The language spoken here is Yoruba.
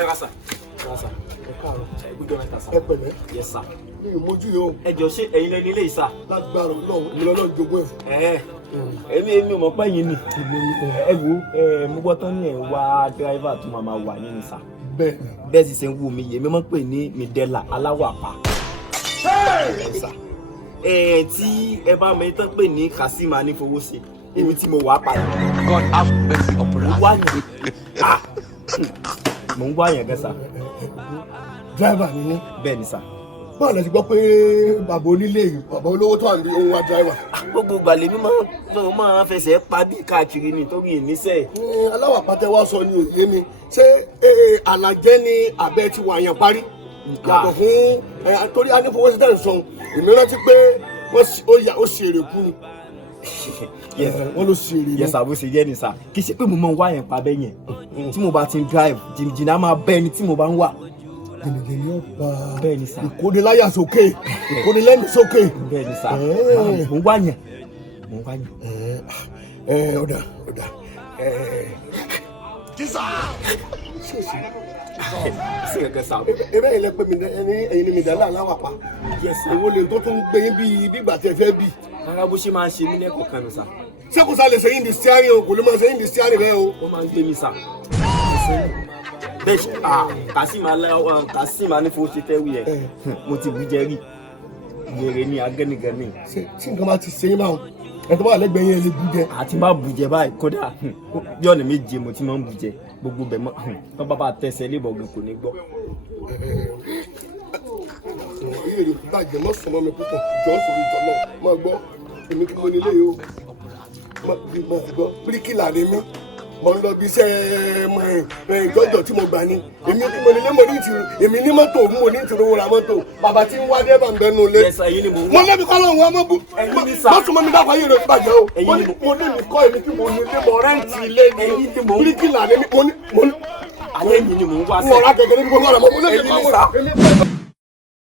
ẹ ká sà. ẹ káàárọ̀. Good morning, sir. ẹ pẹ̀lẹ́. Yes, sir. mi ò mójú yìí o. Ẹ jọ ṣé ẹ̀yin lẹni ilé yìí sà? lágbára Ọlọ́run mi lọ́lọ́run jogún ẹ̀ fún. Èmi ò mọ̀ pé yín ni. Ẹ wo mo gbọ́ tán ní ẹ̀ ń wá dírẹ́fà tó máa wà nínú sà. Bẹ́ẹ̀ sì ṣe ń wù mí yèmí mọ̀ pé ní Midela aláwọ̀ àpá. Tí ẹ bá mọ ìtàn pé ní Kasim Anífowóṣe èmi tí mo wà padà. God have mercy upon us. Mo ń wá yẹn gan sà. dírẹ́fà ni ní. Bẹ́ẹ̀ ni sà. báwo lẹ ti gbọ́ pé bàbá onílé yìí bàbá olówó tó wà ní òun wá dírẹ́fà. Gbogbo ìgbàlè mi máa fẹsẹ̀ pa bí káàkiri nítorí ìníṣẹ́. aláwọ̀ àpàtẹ wa sọ ní òye mi ṣé àlàjẹ́ ni abẹ́ ti wà yẹn parí yàtọ̀ fún torí Anífowóṣe tẹ̀ ń sọ èmi rántí pé ó ṣe èrè kú ni. wọ́n ló ṣe èrè ni. Yes, àbó ṣe jẹ́ ni sà. Kì í ṣe pé mo máa ń wá yẹn pa bẹ́ẹ̀ yẹn tí mo bá ti ń drive jìnnà máa bẹ́ ẹni tí mo bá ń wà. gẹ̀nìgẹ̀nì ọba Bẹ́ẹ̀ ni sà. ìkóniláyà sókè ìkónilẹ́mì sókè. Bẹ́ẹ̀ ni sà. Mo ń wá yẹn. ọ̀dà Sí ẹ̀kẹ́ sà. ebe yìí lẹ pé mi ẹyin ni Midela aláwọ̀ àpá. Yes, sir. èwo lè tó tún gbé yín bíi bígbà tí ẹ fẹ́ bì. Rárá bó ṣe máa ń ṣe mí lẹ́kọ̀ọ́ kan nù sà. ṣé kò sá lè ṣe yín di steering o kò lè máa ṣe yín di steering bẹ́ẹ̀ o. Ó máa ń gbé mi sà. Bẹ́ẹ̀ ṣe Kasim Anífowóṣe fẹ́ wí ẹ̀. Mo ti bú jẹ rí. Yèrè ni agẹ́nigẹ́ni. tí nǹkan bá ti ṣe yín báwọn ẹ tó bá wà lẹ́gbẹ̀ẹ́ yẹn lè bú jẹ. Àti bá bù jẹ báyìí kódà bí ọ̀nà méje mo ti máa ń bù jẹ gbogbo bẹ̀ mọ́ tó bá bá tẹsẹ̀ lébọ̀ gan kò ní gbọ́. iye rẹ̀ bàjẹ́ mọ́ sọmọ́ mi púpọ̀ jọ́ sórí ìjọ náà máa gbọ́ èmi kí mo nílé yìí o máa gbọ́ bíríkìlà ni mí mo ń lọ bí iṣẹ́ ìjọ́jọ́ tí mo gbà ní èmi kí mo nílé mo ní ìtìrú èmi ní mọ́tò mo ní ìtìrú ra mọ́tò bàbá tí ń wá dé bá ń bẹnu lé. Yes, ẹ̀yin ni mo ń mo wá. lẹ́bi kọ́ lóhùn wọn mọ́ bú Ẹ̀yin ni sà. má sọmọ́ mi dákọ̀ ayé rẹ̀ bàjẹ́ o Ẹ̀yin ni mo ní mi kọ́ èmi tí mo nílé mo rẹ́ǹtì ilé Ẹ̀yin ní ni mo ń bíríkìlà ni mo ní Ayé mi ni mo ń wá mo sẹ́. rà gẹ́gẹ́ ní gbogbo ọ̀rọ̀ mo lẹ́bi Ẹ̀yin kọ́ ni mo sà. rà.